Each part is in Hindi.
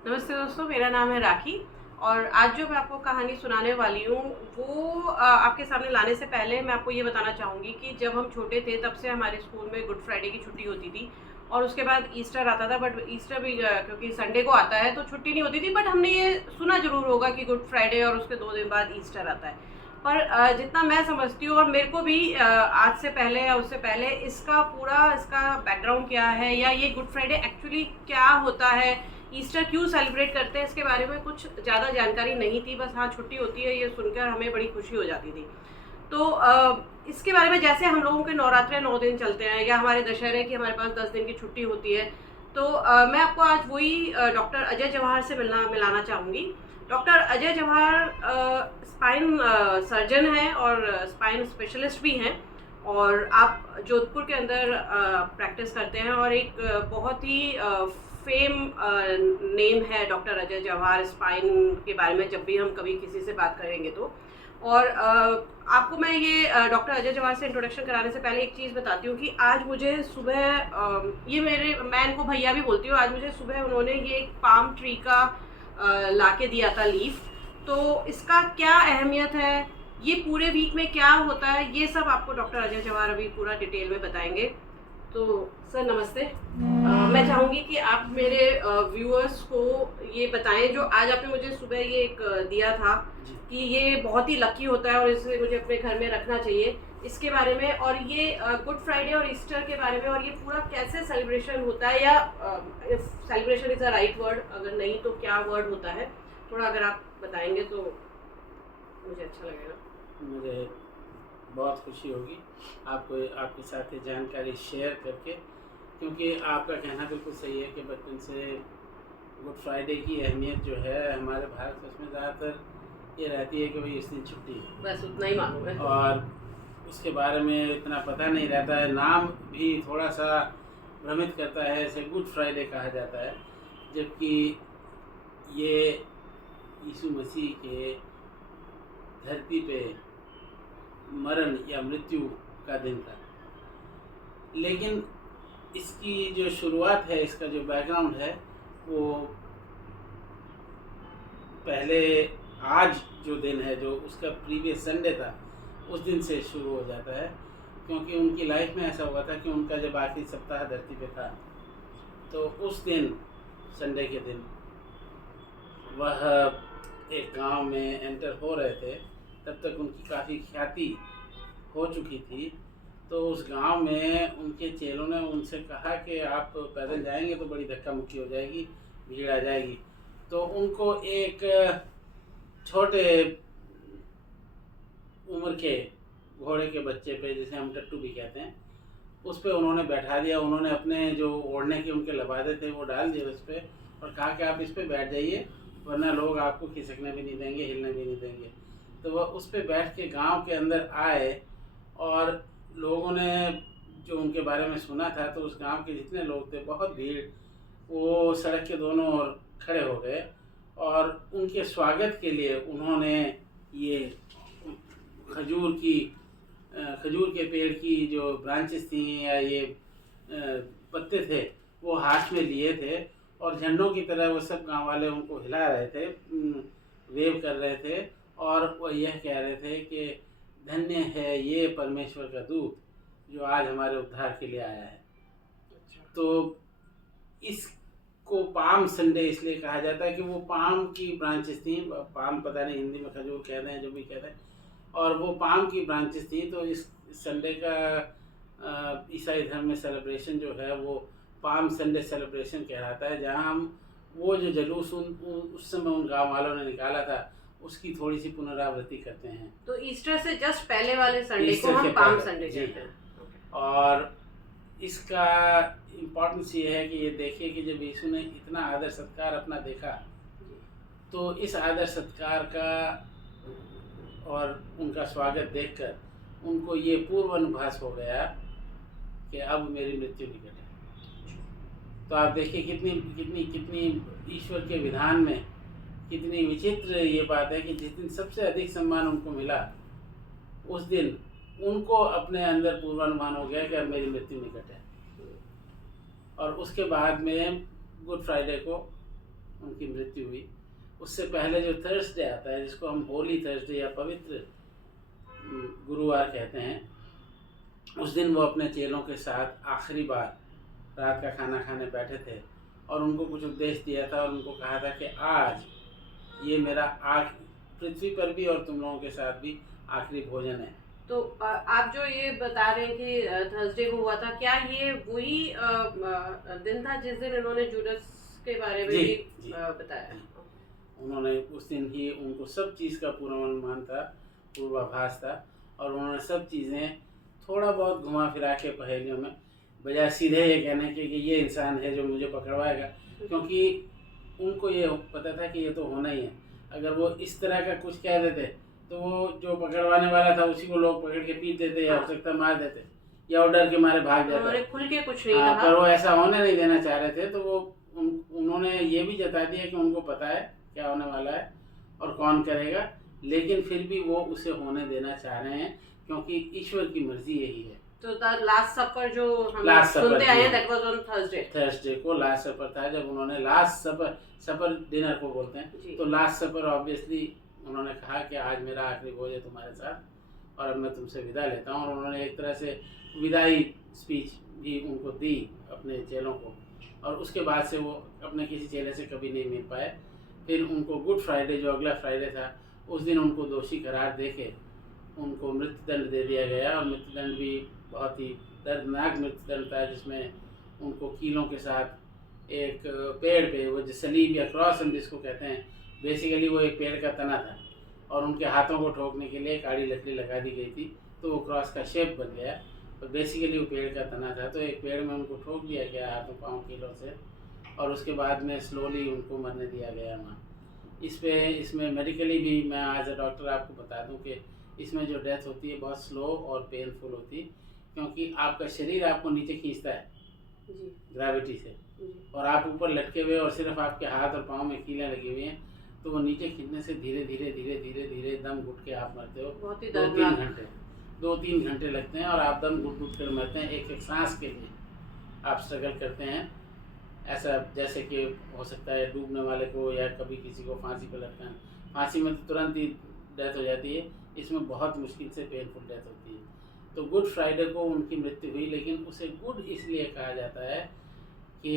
नमस्ते दोस्तों, मेरा नाम है राखी। और आज जो मैं आपको कहानी सुनाने वाली हूँ वो आपके सामने लाने से पहले मैं आपको ये बताना चाहूँगी कि जब हम छोटे थे तब से हमारे स्कूल में गुड फ्राइडे की छुट्टी होती थी और उसके बाद ईस्टर आता था। बट ईस्टर भी क्योंकि संडे को आता है तो छुट्टी नहीं होती थी, बट हमने ये सुना ज़रूर होगा कि गुड फ्राइडे और उसके 2 दिन बाद ईस्टर आता है। पर जितना मैं समझती हूँ और मेरे को भी आज से पहले या उससे पहले इसका बैकग्राउंड क्या है या ये गुड फ्राइडे एक्चुअली क्या होता है, ईस्टर क्यों सेलिब्रेट करते हैं, इसके बारे में कुछ ज़्यादा जानकारी नहीं थी। बस हाँ, छुट्टी होती है ये सुनकर हमें बड़ी खुशी हो जाती थी। तो इसके बारे में, जैसे हम लोगों के नवरात्रे 9 दिन चलते हैं या हमारे दशहरे की हमारे पास 10 दिन की छुट्टी होती है, तो मैं आपको आज वही डॉक्टर अजय जवाहर से मिलाना चाहूँगी। Doctor Ajay Jawahar spine surgeon हैं और स्पाइन स्पेशलिस्ट भी हैं और आप जोधपुर के अंदर प्रैक्टिस करते हैं और एक बहुत ही फेम नेम है डॉक्टर अजय जवाहर स्पाइन के बारे में जब भी हम कभी किसी से बात करेंगे तो। और आपको मैं ये डॉक्टर अजय जवाहर से इंट्रोडक्शन कराने से पहले एक चीज़ बताती हूँ कि आज मुझे सुबह मैं इनको भैया भी बोलती हूँ, आज मुझे सुबह उन्होंने ये एक पाम ट्री का ला के दिया था लीफ। तो इसका क्या अहमियत है, ये पूरे वीक में क्या होता है, ये सब आपको डॉक्टर अजय जवाहर अभी पूरा डिटेल में बताएंगे। तो सर नमस्ते। मैं चाहूँगी कि आप मेरे व्यूअर्स को ये बताएं, जो आज आपने मुझे सुबह ये एक दिया था कि ये बहुत ही लकी होता है और इसे मुझे अपने घर में रखना चाहिए, इसके बारे में, और ये गुड फ्राइडे और ईस्टर के बारे में, और ये पूरा कैसे सेलिब्रेशन होता है, या celebration is a right word, अगर नहीं तो क्या वर्ड होता है, थोड़ा अगर आप बताएंगे तो मुझे अच्छा लगेगा। मुझे बहुत खुशी होगी आपको आपके साथ ये जानकारी शेयर करके, क्योंकि आपका कहना बिल्कुल सही है कि बचपन से गुड फ्राइडे की अहमियत जो है हमारे भारतवर्ष में ज़्यादातर ये रहती है कि भाई इस दिन छुट्टी है, बस उतना ही मालूम है और उसके बारे में इतना पता नहीं रहता है। नाम भी थोड़ा सा भ्रमित करता है, इसे गुड फ्राइडे कहा जाता है, जबकि ये यीशु मसीह के धरती पे मरण या मृत्यु का दिन था। लेकिन इसकी जो शुरुआत है, इसका जो बैकग्राउंड है, वो पहले आज जो दिन है, जो उसका प्रीवियस संडे था, उस दिन से शुरू हो जाता है, क्योंकि उनकी लाइफ में ऐसा हुआ था कि उनका जब आखिरी सप्ताह धरती पे था तो उस दिन, संडे के दिन, वह एक गांव में एंटर हो रहे थे। तब तक उनकी काफ़ी ख्याति हो चुकी थी। तो उस गांव में उनके चेलों ने उनसे कहा कि आप पैदल जाएंगे तो बड़ी धक्का मुक्की हो जाएगी, भीड़ आ जाएगी। तो उनको एक छोटे उम्र के घोड़े के बच्चे पे, जिसे हम टट्टू भी कहते हैं, उस पर उन्होंने बैठा दिया। उन्होंने अपने जो ओढ़ने के उनके लबादे थे वो डाल दिए उस पर और कहा कि आप इस पर बैठ जाइए, वरना लोग आपको खिसकने भी नहीं देंगे, हिलने भी नहीं देंगे। तो वह उस पर बैठ के गांव के अंदर आए और लोगों ने जो उनके बारे में सुना था, तो उस गांव के जितने लोग थे, बहुत भीड़, वो सड़क के दोनों ओर खड़े हो गए और उनके स्वागत के लिए उन्होंने ये खजूर के पेड़ की जो ब्रांचेस थी या ये पत्ते थे, वो हाथ में लिए थे और झंडों की तरह वो सब गांव वाले उनको हिला रहे थे, वेव कर रहे थे, और वो यह कह रहे थे कि धन्य है ये परमेश्वर का दूत जो आज हमारे उद्धार के लिए आया है। तो इसको पाम संडे इसलिए कहा जाता है कि वो पाम की ब्रांचेस थी। पाम पता नहीं हिंदी में खजूर कहते हैं, जो भी कहते हैं, और वो पाम की ब्रांचेस थी। तो इस संडे का ईसाई धर्म में सेलिब्रेशन जो है वो पाम संडे सेलिब्रेशन कहलाता है, जहाँ हम वो जो जुलूस उस समय उन गाँव वालों ने निकाला था उसकी थोड़ी सी पुनरावृत्ति करते हैं। तो ईस्टर से जस्ट पहले वाले संडे को हम पाम संडे कहते हैं। और इसका इम्पोर्टेंस ये है कि ये देखिए कि जब यीशु ने इतना आदर सत्कार अपना देखा, तो इस आदर सत्कार का और उनका स्वागत देखकर उनको ये पूर्व अनुभव हो गया कि अब मेरी मृत्यु निकट है। तो आप देखिए कितनी कितनी कितनी ईश्वर के विधान में कितनी विचित्र ये बात है कि जिस दिन सबसे अधिक सम्मान उनको मिला, उस दिन उनको अपने अंदर पूर्वानुमान हो गया कि अब मेरी मृत्यु निकट है। और उसके बाद में गुड फ्राइडे को उनकी मृत्यु हुई। उससे पहले जो थर्सडे आता है, जिसको हम होली थर्सडे या पवित्र गुरुवार कहते हैं, उस दिन वो अपने चेलों के साथ आखिरी बार रात का खाना खाने बैठे थे और उनको कुछ उपदेश दिया था और उनको कहा था कि आज ये मेरा पृथ्वी पर भी और तुम लोगों के साथ भी आखिरी भोजन है। तो आप जो ये बता रहे हैं कि थर्सडे को हुआ था, क्या ये वही दिन था जिस दिन इन्होंने जूडस के बारे में जी, भी जी, बताया? जी। उन्होंने उस दिन ही, उनको सब चीज़ का पूर्वानुमान था, पूर्वाभास था, और उन्होंने सब चीज़ें थोड़ा बहुत घुमा फिरा के पहेलियों में, बजाय सीधे ये कहने के कि ये इंसान है जो मुझे पकड़वाएगा, क्योंकि उनको ये पता था कि ये तो होना ही है। अगर वो इस तरह का कुछ कह देते तो वो जो पकड़वाने वाला था उसी को लोग पकड़ के पीट देते या हो सकता मार देते या वो डर के मारे भाग जाता। उन्होंने खुल के कुछ नहीं हाँ, कहा। पर वो ऐसा होने नहीं देना चाह रहे थे, तो वो उन्होंने ये भी जता दिया कि उनको पता है क्या होने वाला है और कौन करेगा, लेकिन फिर भी वो उसे होने देना चाह रहे हैं क्योंकि ईश्वर की मर्जी यही है। तो लास्ट सपर जो हम लास्ट सपर सुनते आए हैं, दैट वाज ऑन थर्सडे को लास्ट सपर था, जब उन्होंने लास्ट सपर डिनर को बोलते हैं, तो लास्ट सपर ऑब्वियसली उन्होंने कहा कि आज मेरा आखिरी भोज है तुम्हारे साथ और अब मैं तुमसे विदा लेता हूँ। और उन्होंने एक तरह से विदाई स्पीच भी उनको दी अपने चेलों को, और उसके बाद से वो अपने किसी चेले से कभी नहीं मिल पाए। फिर उनको गुड फ्राइडे, जो अगला फ्राइडे था, उस दिन उनको दोषी करार देके उनको मृत्युदंड दे दिया गया। और मृत्युदंड भी बहुत ही दर्दनाक मृत्युदंड था, जिसमें उनको कीलों के साथ एक पेड़ पे, वो जो सलीब या क्रॉस हम जिसको कहते हैं, बेसिकली वो एक पेड़ का तना था और उनके हाथों को ठोकने के लिए काड़ी लकड़ी लगा दी गई थी, तो वो क्रॉस का शेप बन गया। तो बेसिकली वो पेड़ का तना था, तो एक पेड़ में उनको ठोक दिया गया हाथों पाँव कीलों से, और उसके बाद में स्लोली उनको मरने दिया गया वहाँ। इसमें मेडिकली भी मैं एज अ डॉक्टर आपको बता दूं कि इसमें जो डेथ होती है बहुत स्लो और पेनफुल होती, क्योंकि आपका शरीर आपको नीचे खींचता है ग्रेविटी से, और आप ऊपर लटके हुए और सिर्फ आपके हाथ और पाँव में कीलें लगी हुई हैं, तो वो नीचे खींचने से धीरे धीरे धीरे धीरे धीरे दम घुट के आप मरते हो। 2-3 घंटे लगते हैं और आप दम घुट घुट कर मरते हैं। एक एक सांस के लिए आप स्ट्रगल करते हैं, ऐसा जैसे कि हो सकता है डूबने वाले को या कभी किसी को फांसी पर लटकाना। फांसी में तो तुरंत ही डेथ हो जाती है, इसमें बहुत मुश्किल से पेनफुल डेथ होती है। तो गुड फ्राइडे को उनकी मृत्यु हुई, लेकिन उसे गुड इसलिए कहा जाता है कि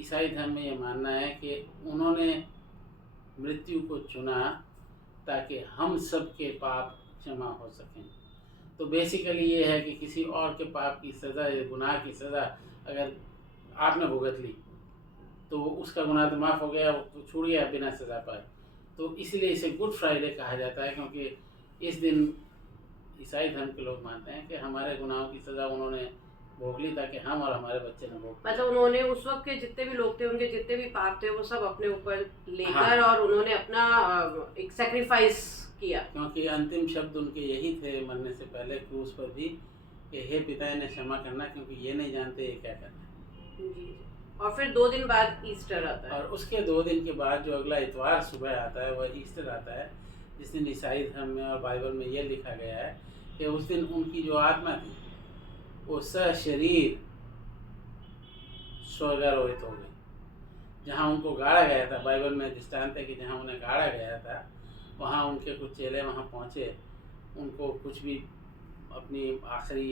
ईसाई धर्म में ये मानना है कि उन्होंने मृत्यु को चुना ताकि हम सब के पाप क्षमा हो सकें। तो बेसिकली ये है कि किसी और के पाप की सज़ा या गुनाह की सज़ा अगर आपने भुगत ली तो उसका गुनाह तो माफ़ हो गया, तो छूट गया बिना सज़ा पाए। तो इसलिए इसे गुड फ्राइडे कहा जाता है, क्योंकि इस दिन ईसाई धर्म के लोग मानते हैं कि हमारे गुनाहों की सज़ा उन्होंने भोग ली ताकि हम और हमारे बच्चे न भोग। मतलब उन्होंने उस वक्त के जितने भी लोग थे, उनके जितने भी पाप थे, वो सब अपने ऊपर लेकर, हाँ, और उन्होंने अपना एक सैक्रिफाइस किया। क्योंकि अंतिम शब्द उनके यही थे मरने से पहले क्रूस पर भी कि हे पिता इन्हें क्षमा करना, क्योंकि ये नहीं जानते ये क्या करना है। जी। और फिर 2 दिन बाद ईस्टर आता है, और उसके 2 दिन के बाद जो अगला इतवार सुबह आता है वह ईस्टर आता है, जिस दिन ईसाई धर्म में और बाइबल में ये लिखा गया है कि उस दिन उनकी जो आत्मा थी वो सशरीर स्वर्गारोहित हो गई। जहाँ उनको गाड़ा गया था, बाइबल में दृष्टांत है कि जहाँ उन्हें गाड़ा गया था वहाँ उनके कुछ चेले वहाँ पहुँचे, उनको कुछ भी अपनी आखिरी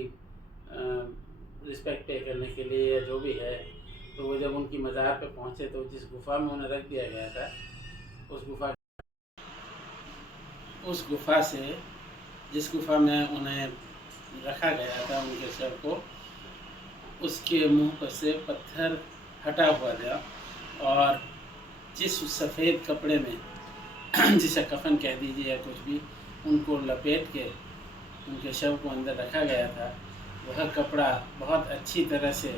रिस्पेक्ट पे करने के लिए या जो भी है, तो वो जब उनकी मज़ार पे पहुँचे तो जिस गुफ़ा में उन्हें रख दिया गया था, उस गुफ़ा से, जिस गुफ़ा में उन्हें रखा गया था उनके शव को, उसके मुंह पर से पत्थर हटा हुआ था, और जिस सफ़ेद कपड़े में जिसे कफन कह दीजिए या कुछ भी, उनको लपेट के उनके शव को अंदर रखा गया था, वह कपड़ा बहुत अच्छी तरह से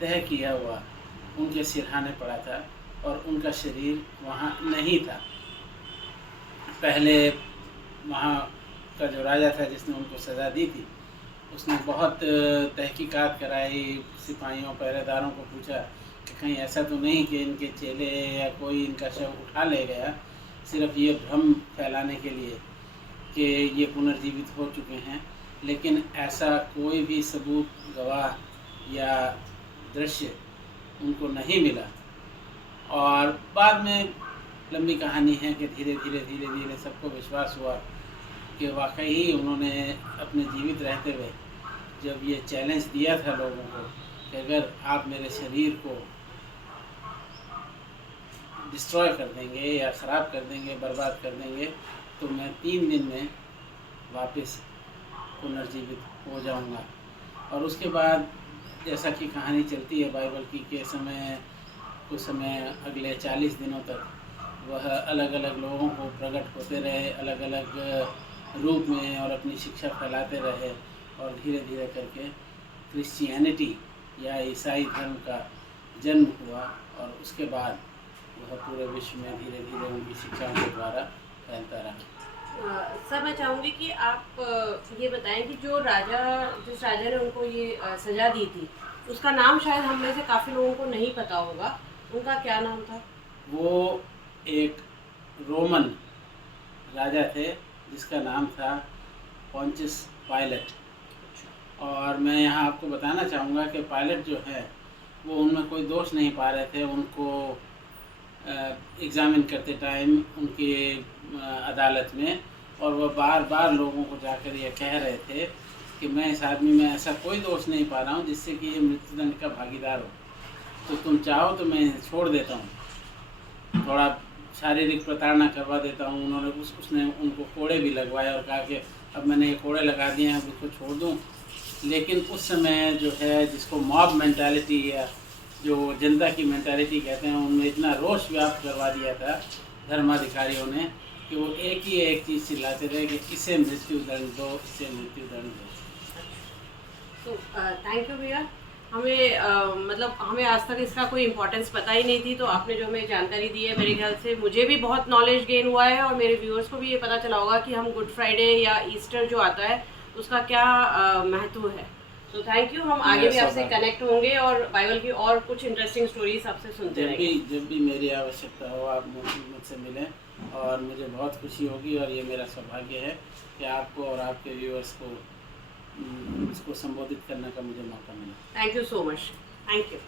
तह किया हुआ उनके सिरहाने पड़ा था और उनका शरीर वहाँ नहीं था। पहले वहाँ का जो राजा था जिसने उनको सज़ा दी थी, उसने बहुत तहकीकात कराई, सिपाहियों पहरेदारों को पूछा कि कहीं ऐसा तो नहीं कि इनके चेले या कोई इनका शव उठा ले गया सिर्फ ये भ्रम फैलाने के लिए कि ये पुनर्जीवित हो चुके हैं, लेकिन ऐसा कोई भी सबूत, गवाह या दृश्य उनको नहीं मिला। और बाद में लंबी कहानी है कि धीरे धीरे सबको विश्वास हुआ कि वाकई ही उन्होंने अपने जीवित रहते हुए जब ये चैलेंज दिया था लोगों को कि अगर आप मेरे शरीर को डिस्ट्रॉय कर देंगे या ख़राब कर देंगे, बर्बाद कर देंगे, तो मैं 3 दिन में वापस पुनर्जीवित हो जाऊंगा। और उसके बाद जैसा कि कहानी चलती है बाइबल की के कुछ समय अगले 40 दिनों तक वह अलग अलग लोगों को प्रकट होते रहे, अलग अलग रूप में, और अपनी शिक्षा फैलाते रहे, और धीरे धीरे करके क्रिश्चियनिटी या ईसाई धर्म का जन्म हुआ। और उसके बाद वह पूरे विश्व में धीरे धीरे उनकी शिक्षाओं के द्वारा फैलता रहा। सर मैं चाहूँगी कि आप ये बताएं कि जिस राजा ने उनको ये सज़ा दी थी, उसका नाम शायद हम में से काफ़ी लोगों को नहीं पता होगा, उनका क्या नाम था? वो एक रोमन राजा थे जिसका नाम था पोंटियस पायलट। और मैं यहाँ आपको बताना चाहूँगा कि पायलट जो है वो उनमें कोई दोष नहीं पा रहे थे। उनको एग्ज़ामिन करते टाइम उनके अदालत में, और वह बार बार लोगों को जाकर ये कह रहे थे कि मैं इस आदमी में ऐसा कोई दोष नहीं पा रहा हूँ जिससे कि ये मृत्युदंड का भागीदार हो, तो तुम चाहो तो मैं छोड़ देता हूँ, थोड़ा शारीरिक प्रताड़ना करवा देता हूँ। उन्होंने उसने उनको कोड़े भी लगवाए और कहा कि अब मैंने ये कोड़े लगा दिए हैं, अब इसको छोड़ दूँ। लेकिन उस समय जो है, जिसको मॉब मेंटालिटी या जो जनता की मेंटालिटी कहते हैं, उनमें इतना रोष व्याप्त करवा दिया था धर्माधिकारियों ने कि वो एक चीज़ चिल्लाते रहे कि इसे मृत्यु दंड दो, इसे मृत्यु दंड दो। तो थैंक यू भैया। हमें मतलब हमें आज तक इसका कोई इम्पोर्टेंस पता ही नहीं थी, तो आपने जो हमें जानकारी दी है, मेरे ख्याल से मुझे भी बहुत नॉलेज गेन हुआ है, और मेरे व्यूअर्स को भी ये पता चला होगा कि हम गुड फ्राइडे या ईस्टर जो आता है उसका क्या महत्व है। तो थैंक यू। हम आगे भी आपसे कनेक्ट होंगे और बाइबल की और कुछ इंटरेस्टिंग स्टोरीज आपसे सुनते रहेंगे। जब भी मेरी आवश्यकता हो आप मुझसे मिलें, और मुझे बहुत खुशी होगी, और ये मेरा सौभाग्य है कि आपको और आपके व्यूअर्स को इसको संबोधित करने का मुझे मौका मिला। Thank you so much. Thank you.